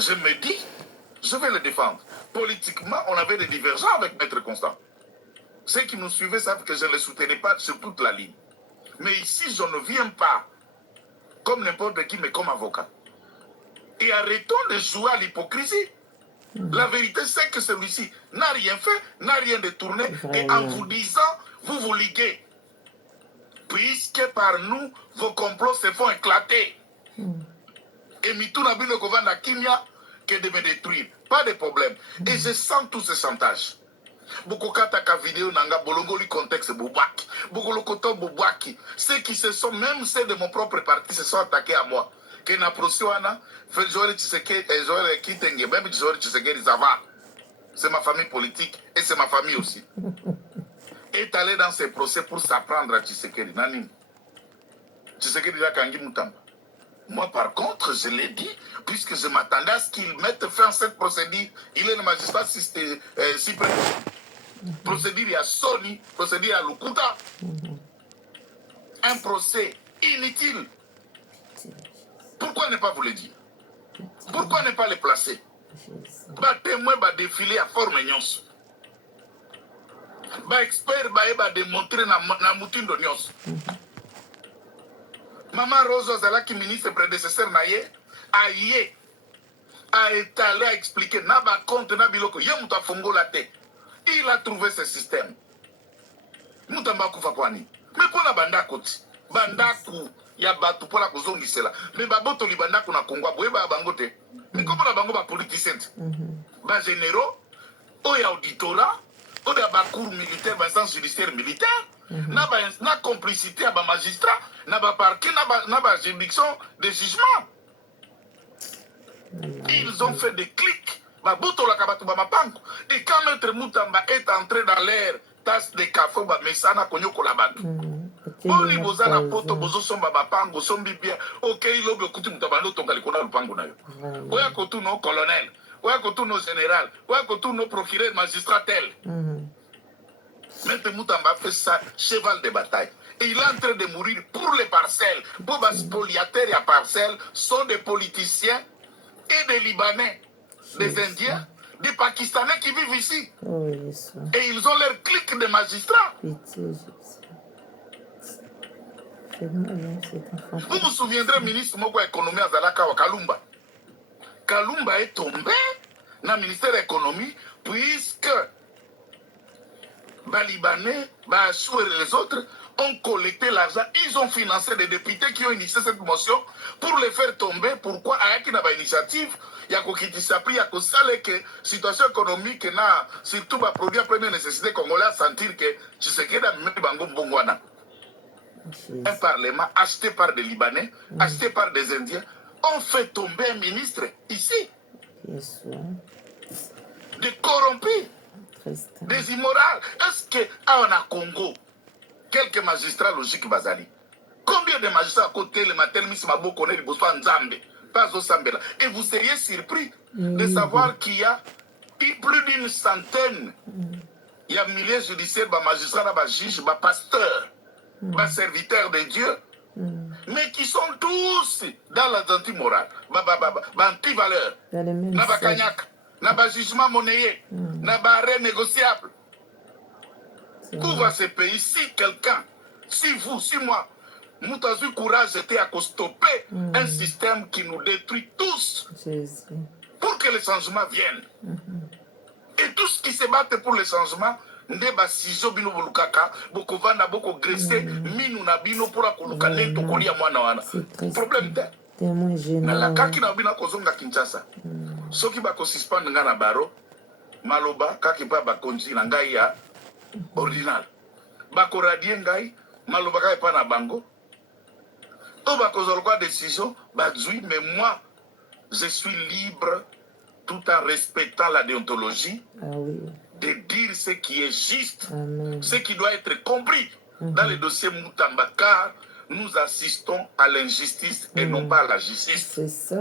je me dis, je vais le défendre. Politiquement, on avait des divergences avec Maître Constant. Ceux qui nous suivaient savent que je ne le soutenais pas sur toute la ligne. Mais ici, je ne viens pas comme n'importe qui, mais comme avocat. Et arrêtons de jouer à l'hypocrisie. La vérité, c'est que celui-ci n'a rien fait, n'a rien détourné. Et en vous disant, vous vous liguez. Puisque par nous, vos complots se font éclater. Et Mitouna Bino Govanda Kimia, que de me détruire. Pas de problème. Et je sens tout ce chantage. Beaucoup kataka vidéo nanga bolongoli contexte boubaki. Beaucoup le koto boubaki. Ceux qui se sont, même ceux de mon propre parti, se sont attaqués à moi. Que na prosioana, fait Joël Tshisekedi et Joël Kitenge, même Joël Tshisekedi, ça va. C'est ma famille politique et c'est ma famille aussi. Est allé dans ces procès pour s'apprendre à Tshisekedi. Nani. Tshisekedi là kangi mutamba. Moi, par contre, je l'ai dit, puisque je m'attendais à ce qu'il mette fin à cette procédure. Il est le magistrat suprême. Procédure à Sony, procédure à Lukuta. Un procès inutile. Pourquoi ne pas vous le dire? Pourquoi ne pas le placer? Bah témoin va défiler à Fort-Meignos. Bah expert va démontrer na mutindo nyos. Maman Rose Zalaki, ministre prédécesseur naye, a étalé, a expliqué, n'a pas compte, n'a biloko, y'a fongo la tête. Il a trouvé ce système. Moutamba kufa kwani. Mais pour la bandakoti, bandaku, ya batu pour la kozongi cela. Mais baboto li bandaku na Congo, boye ba bangote. Mais comment la bango ba politicien? Ba généraux, oya auditorat, oya ba cour militaire, ba instance judiciaire militaire. Na complicité à ba magistrat, na ba parquet, na ba juridiction de jugement. Ils ont fait des clics. Ba boto la kabatu ba mapango. Et quand Maître Moutamba est entré dans l'air, tasse de café, ba mesana konyoko la batu. Boni boza na poto bozo somba mapango, sombi bien. Ok, lobe okuti Moutamba no tonga likona lupango na yo. Oya kotu no colonel, oya kotu no général, oya kotu no procureur magistrat tel. Maître Moutamba fait ça, cheval de bataille. Et il est en train de mourir pour les parcelles. Pour les spoliataires à parcelles sont des politiciens et des Libanais, des Indiens, des Pakistanais qui vivent ici. Et ils ont leur clique de magistrats. Vous vous souviendrez, ministre Moko Économie Azalaka wa Kalumba. Kalumba est tombé dans le ministère de l'économie puisque les Libanais, et les autres ont collecté l'argent. Ils ont financé des députés qui ont initié cette motion pour les faire tomber. Pourquoi? Il y a une initiative. Il y a que situation économique, surtout les produits à première nécessité congolais, à sentir que tu sais qu'il y a un parlement acheté par des Libanais, acheté par des Indiens, ont fait tomber un ministre ici. Des corrompus. Des immorales. Est-ce qu'on a Congo quelques magistrats logiques Bazali? Combien de magistrats à côté le matin, Miss Mabo connaît le Bosman Nzambe, pas au Sambela? Et vous seriez surpris de savoir qu'il y a plus d'une centaine. Il y a milliers judiciaires, magistrats, juges, pasteurs, serviteurs de Dieu, mais qui sont tous dans la anti-morale, anti-valeur, Nabakanyak. N'a pas jugement monnayé, n'a pas renégociable. Où va ce pays? Si quelqu'un, si vous, si moi, nous avons eu courage j'étais à stopper un système qui nous détruit tous pour que le changement vienne. Et tous qui se battent pour le changement, ndeba sizo bino bolukaka, boko vanda boko gressé, minu na bino pour la koluka lento kolia mwana wana. Problème de. Mais la kaki na bina kozonga Kinshasa. Soki bako suspend nga na baro, maloba kaki pa bakonzi na ngai ya ordinal. Bako radie ngai, maloba kaki pa na bango. O bako zolokwa décision, bazui, mais moi, je suis libre tout en respectant la déontologie de dire ce qui est juste, ce qui doit être compris dans le dossier Moutamba, car nous assistons à l'injustice et non pas à la justice. C'est ça.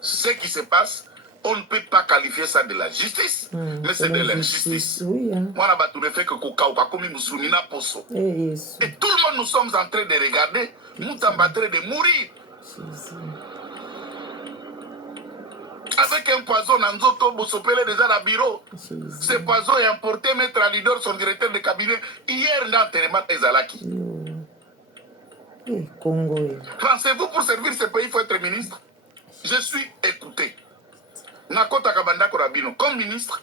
Ce qui se passe, on ne peut pas qualifier ça de la justice, mais c'est de l'injustice. Moi, je ne fais que poso. Et tout le monde, nous sommes en train de regarder, nous sommes en train de mourir. avec un poison dans Nzoto Bosopele déjà dans le bureau. Ce poison est importé, mettre à leader son directeur de cabinet hier dans Télémat Ezalaki. Congo. Pensez-vous pour servir ce pays, il faut être ministre? Je suis écouté. Nakota Kabanda Korabino, comme ministre,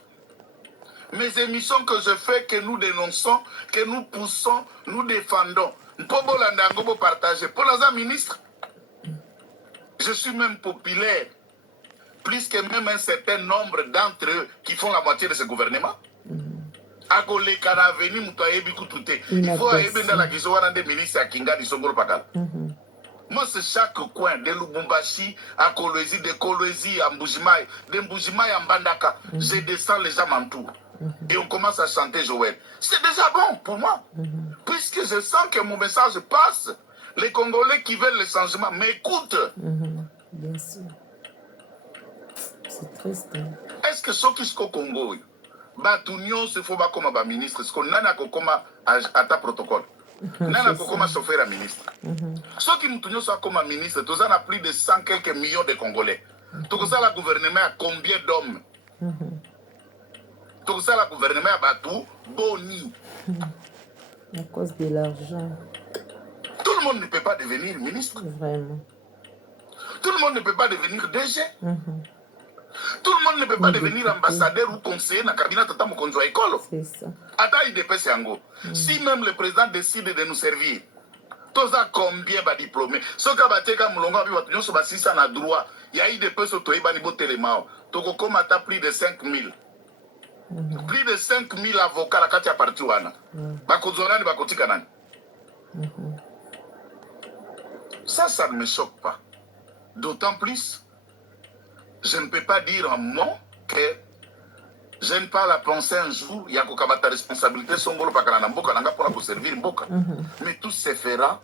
mes émissions que je fais, que nous dénonçons, que nous poussons, nous défendons. Pobo Landangobo partagé. Pour les ministres, je suis même populaire. Plus que même un certain nombre d'entre eux qui font la moitié de ce gouvernement. Il faut aller dans la guise des ministres à Kinga du Songolo Pakal. Moi, c'est chaque coin de Lubumbashi, à Kolwezi, de Kolwezi à Mbujimai, de Mbujimai à Mbandaka. Je descends, les gens m'entourent. Et on commence à chanter Joël. C'est déjà bon pour moi. Puisque je sens que mon message passe, les Congolais qui veulent le changement m'écoutent. Bien sûr. C'est triste. Est-ce que ceux qui sont au Congo, Batunion, il faut pas comme un ministre, est-ce qu'on a à ta protocole? Nana comme chauffeur à ministre. Ceux qui nous sont comme un ministre, tous en a plus de 100 quelques millions de Congolais. Tout ça, le gouvernement a combien d'hommes? Tout ça, le gouvernement a battu Boni. À cause de l'argent. Tout le monde ne peut pas devenir ministre. Vraiment. Tout le monde ne peut pas devenir DG. Tout le monde ne peut pas devenir ambassadeur ou conseiller dans le cabinet de Tamokonzo à l'école. C'est ça. Attends, il dépêche Yango. Si même le président décide de nous servir, tous ça combien de diplômés? Ce qui a été comme l'on a vu, nous sommes 600 à droit. Il y a eu des personnes qui ont été télémao. Donc, comme à plus de 5000. Plus de 5000 avocats à Katia Partiwana. Bakozorani, Bakotikanan. Ça ne me choque pas. D'autant plus, je ne peux pas dire en mot que je ne pas la penser un jour, il y a ta responsabilité, pour servir Mboka. Mais tout se fera,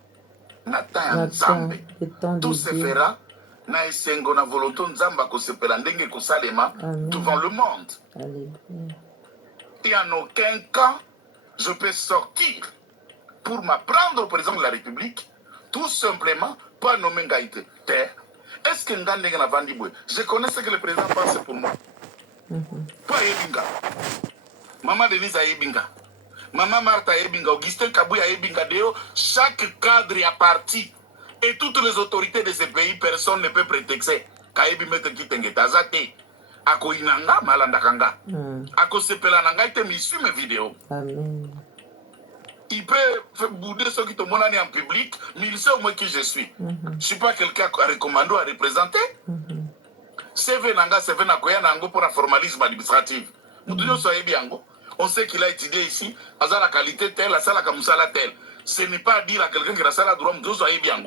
Natan Nzambe. Tout se fera, na esengo na volonté Nzamba ko se perandenge ko salema devant le monde. Et en aucun cas, je peux sortir pour m'apprendre au président de la République, tout simplement, pas nommer Ngaïté. Est-ce que Ndandenge na Vandiboué? Je connais ce que le président pense pour moi. Pas Ebinga. Maman Denise a Ebinga. Maman Martha a Ebinga. Augustin Kabouya a Ebinga. Chaque cadre est parti. Et toutes les autorités de ce pays, personne ne peut prétexter. Kaebi mette Kitengetazate. Ako inanga malandakanga. Ako sepelananga ite missu mes vidéos. Amen. Il peut bouder ceux qui te montrent en public, mais il sait au moins qui je suis. Je ne suis pas quelqu'un à recommander, à représenter. C'est Venanga, c'est Venakoya Nango pour un formalisme administratif. On sait qu'il a étudié ici, à la qualité telle, à la salle telle. Ce n'est pas dire à quelqu'un qui a la salle à droit, nous soyez bien.